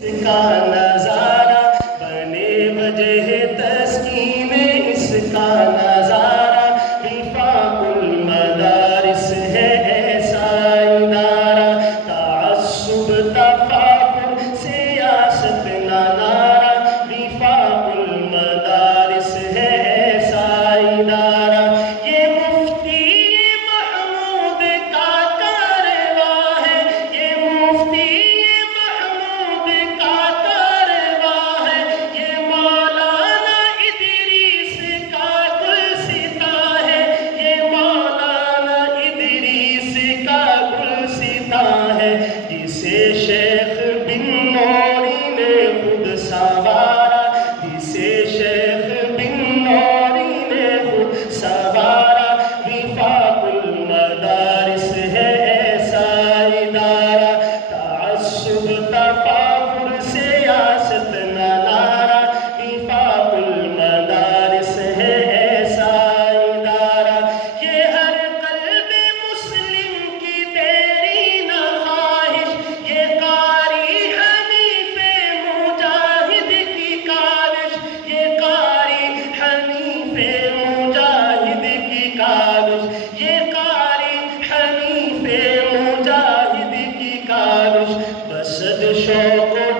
اس کا نظارہ بنے وجہ تسکین، اس کا نظارہ رفاق المدارس ہے ایسا ادارہ، تعصب تفاخر سیاست نہ نعرہ، رفاق المدارس ہے ایسا ادارہ، یہ مفتی محمود کا کارواں ہے، یہ مفتی جسے شیخ بن نوری نے خود سنوارا، جسے شیخ بن نوری نے خود سنوارا، رفاق المدارس ہے ایسا ادارہ، تعصب تفاخر سیاست نہ نعرہ، رفاق المدارس ہے ایسا ادارہ، یہ ہر قلب مسلم کی تیری نہ خواہش، یہ قاری حنیف مجاہد کی کاوش، یہ قاری حنیف مجاہد کی کاوش، یہ قاری حنیف مجاہد کی کاوش، بسد شوق